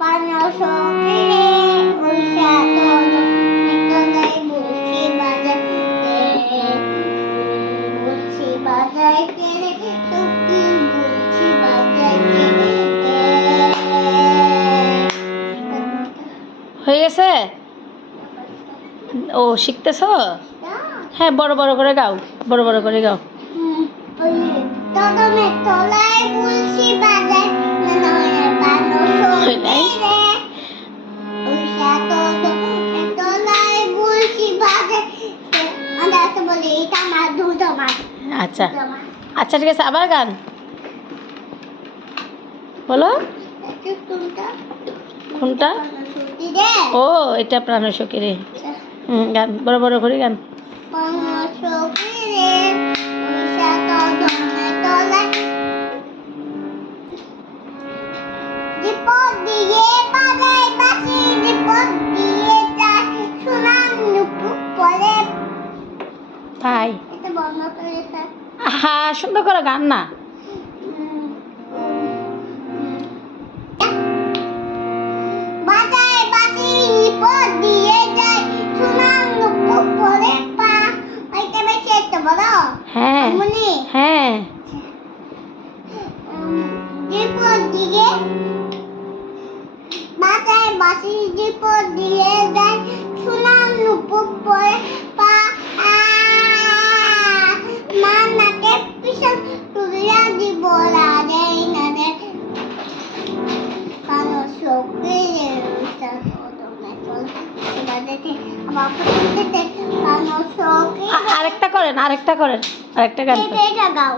পানো সকিরে উষা তলাই বলছি বাজাই কেরে সকি বলছি বাজাই কেরে। হয়ে গেছে? ও শিখতেছ? হ্যাঁ, বড় বড় করে গাও, বড় বড় করে গাও। তলাই বলছি বাজাই পানো সকিরে উষা তলাই বলছি বাজাই। আমরা তো বলি এটা আমার দুধ আমার। আচ্ছা আচ্ছা, ঠিক আছে, আবার গান বলো। কোনটা? ও, এটা প্রাণসখী রে। গান বড় বড় করে গান। তাই হ্যাঁ, সুন্দর করে গান না। হ্যাঁ হ্যাঁ, আরেকটা করেন, আরেকটা করেন, আরেকটা গান করেন। এটা গাও।